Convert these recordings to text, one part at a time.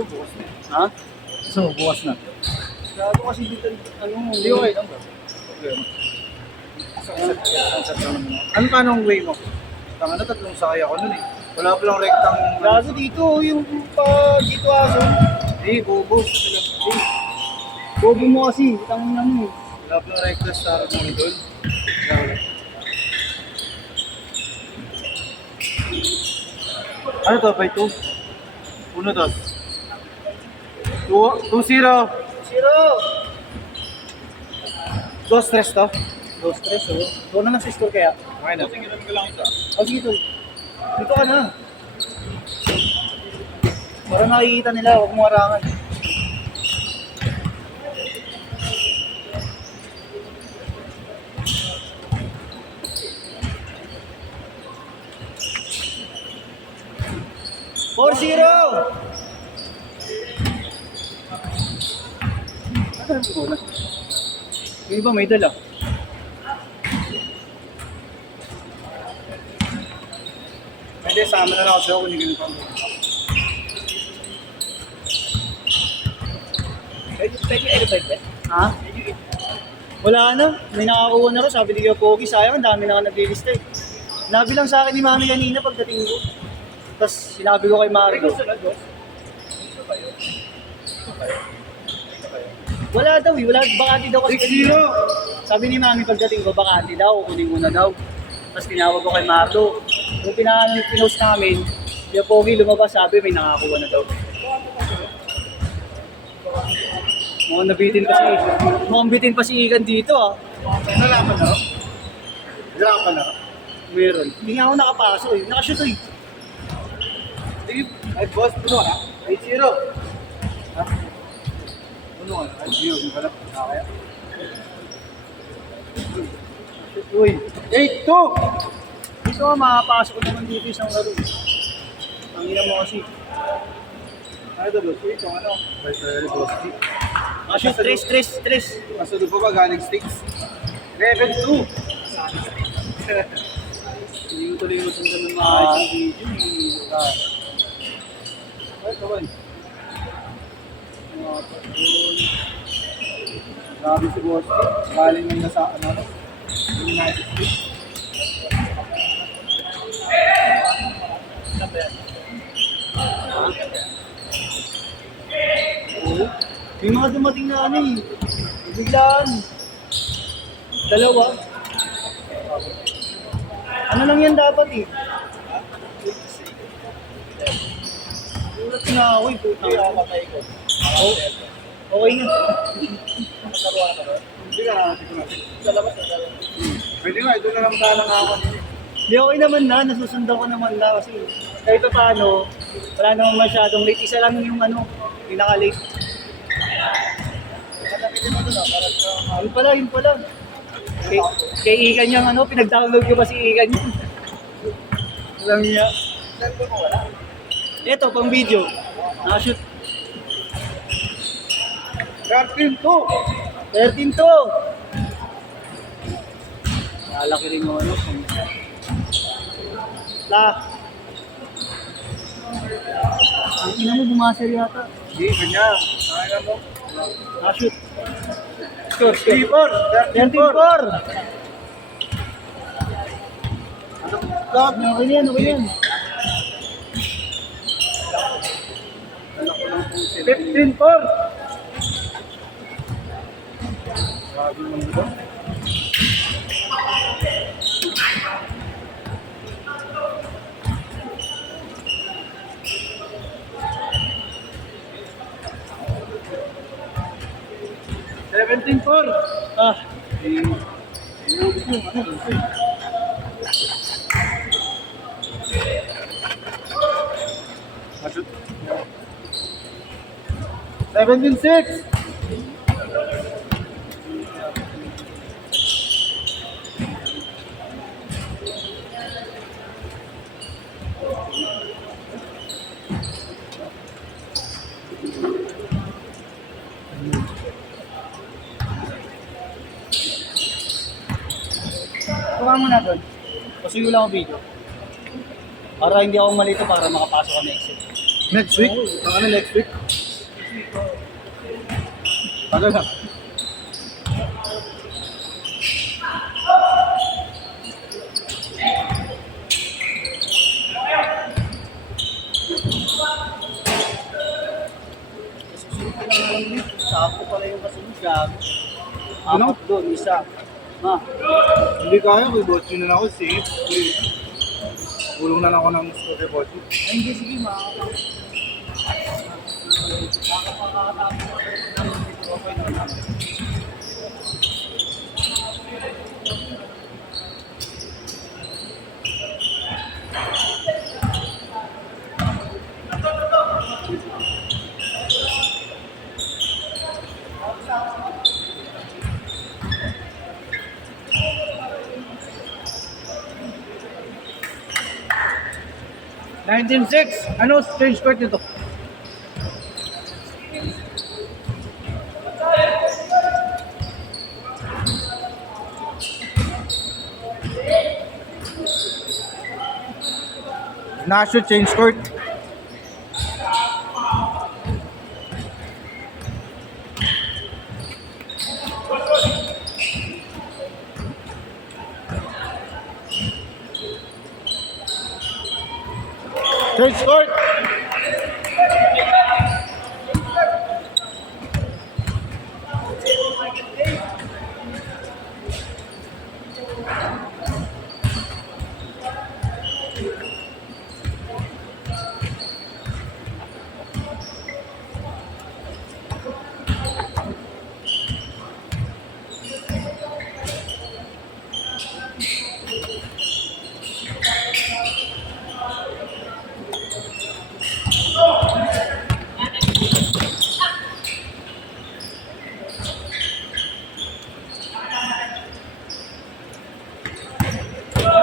So, bukas na. Ha? So, bukas na. Gago kasi dito, ano, Hindi okay lang ba? Problema. Sunset lang naman. Ano ka nung way mo? Tanga na, tatlong sakay ako nun eh. Wala pa lang rektang... gago dito, yung dito aso. Hindi, bobo. Bobo mo kasi, tangin na mo. Wala pa lang rekta sa mo idol. Ano to, by 2? Uno to. 2-0. 0! 2-3 to. 2-3, oh. Doon naman sa store kaya. Okay na. Tingnan ko lang isa. Oh, sige, tol. Dito ka na. Para nakikita nila, huwag mo harangan. Four zero! Yung iba may dala. Pwede, sama na lang ako sa'yo kung hindi ganito. Ha? Wala na. May nakakuha na rin. Sabi ni Kuya Pogi, sayang, ang dami na ka naglilista eh. Sinabi lang sa akin ni Mami kanina pagdating ko. Tapos sinabi ko kay Margo. Wala daw eh. Wala, bakati daw kasi. 6-0! Sabi ni Mami pagdating ko, bakati daw, kunin mo na daw. Tapos tinawag ko kay Margo. Yung pinost namin, Kuya Pogi lumabas, sabi may nakakuha na daw. Mukhang bitin pa si Igan dito ah. Nalaman na? Nalaman na? Meron. Hindi nga ako nakapasok eh. Nakashoot eh. Sige, ay boss, puno ka? 8-0. Ha? Puno ka? 8-0, yung pala. Kaya? Uy. 8-2! Dito nga makapasok ko naman dito isang laro. Pangina mo kasi. Ano ito boss? Ito ano? Very boss. Nakashoot, tres. Masunod pa ba galing sticks? 11-2! Hindi ko tuloy yung sundan ng mga isang video eh. Ay, kawan. Grabe si boss. Galing nang nasa ano? United States. Oo. May mga dumating na ano eh. Biglaan. Dalawa. Ano lang yan dapat eh. Ulat na ako eh. Puta. Oh, okay na. Hindi ka, sa labas na. Pwede nga, ito na lang sana nga ako. Di okay naman na, nasusundan ko naman na kasi kahit pa paano, wala naman masyadong late. Isa lang yung ano, pinaka-late. Yun pala. Kay Igan yung ano, pinag-download ko pa si Igan yun. Alam niya. Ito, pang video. Nakashoot. 13-2! 13 to. Lalaki rin yung ano. Ang ina mo bumaser yata. Hindi, ganyan. Kaya mo. Nakashoot. Score. 3-4! 13-4. 13-4! Okay yan. 15-4! Grabe mo ba? Ah, Masuk. 17-6! tuwa mo na doon. Pasuyo lang ang video. Para hindi ako malito para makapasok ka na exit. Next week? Ano next week? Tagal na. Sako pala yung kasunod, gago. Ano? Apat doon, isa. Ma, Hindi kaya, may botchi na lang ako, safe. Tulong na lang ako ng scooter botchi. ay hindi, sige, ma. Ano change court nito? Nasho change court. Change court.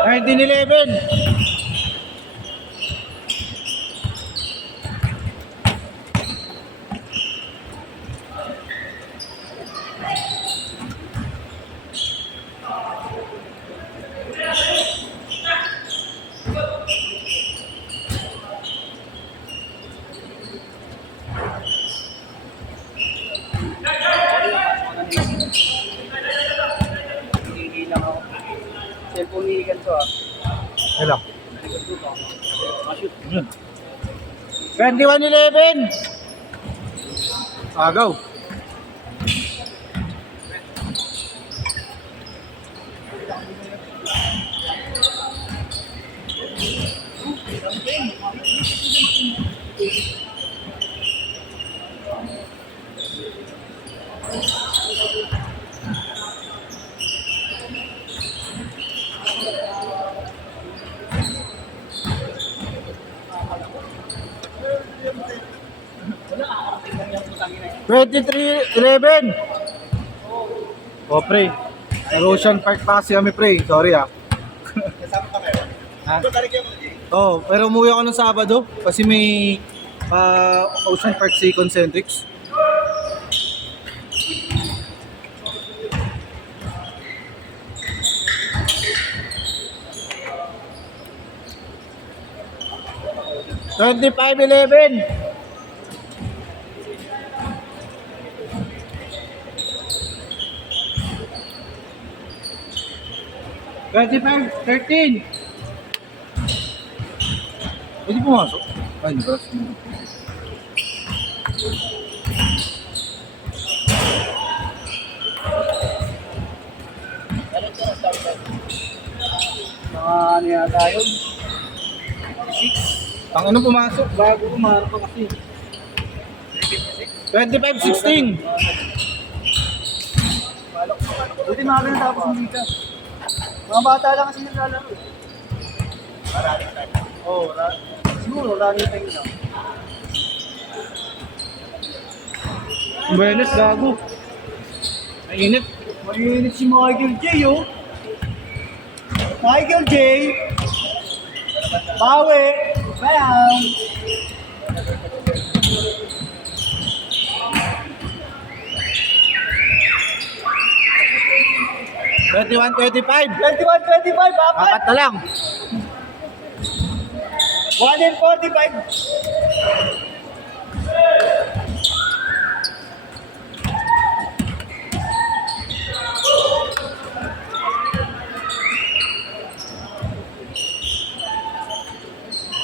Nineteen 11. Hindi lang ako. Cellphone ni ganito ah. Hello. Ma-shoot. 21-11. Agaw. Wala, tingnan yung putangin na yun. 23-11. Oh, pre. Erosion Park pa kasi kami, pre. Sorry, ah. Kasama ka meron? Ha? Ito tarik yung Oh, pero umuwi ako ng Sabado kasi may Ocean Park si Concentrics. $25.11. $25.13. Pwede pumasok? Ay, hindi ba? mga ano yata yun? 6. Ang ano pumasok? Bago umarap pa kasi. 25-16. Buti mga ganun tapos hindi ka. Mga bata lang kasi naglalaro. Maraming time. Oo, siguro maraming time lang. Buenos, gago. Mainit. Mainit si Michael J, oh. Michael J. Bawi. Bam. $21.25. 21-25, Apat apat. na lang. 1 and 45.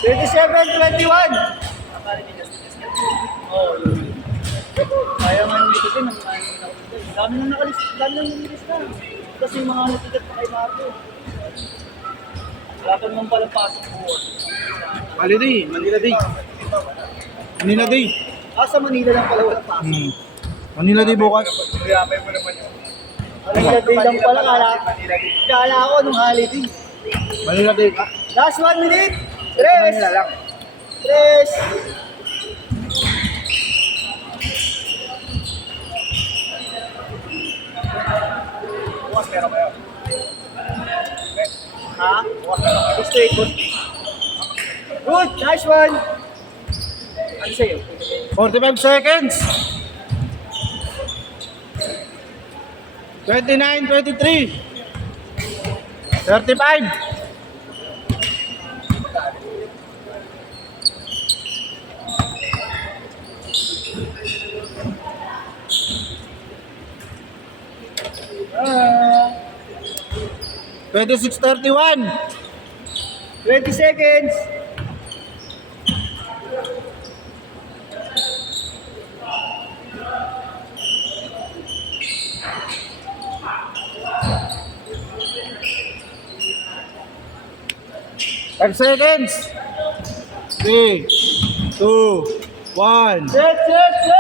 $27, $21. Oh, yun. Kaya nga may titin ng dami nang nilista. Kasi yung mga natigat pa kay Marco. Wala pa naman pala pasok po. Holiday, Manila Day. Manila Day. Sa Manila lang pala walang pasok. Manila Day bukas. Manila Day lang pala, kala ko nung holiday. Manila Day ka. Last 1 minute. Manila lang. 3. Bukas meron kayo. Ha? Straight, good. Good, nice one. Ano sa'yo? 45 seconds. 29, 23. 35. Ah, 26:31. 20 seconds. Five seconds. 3, 2, 1. Set, set, set.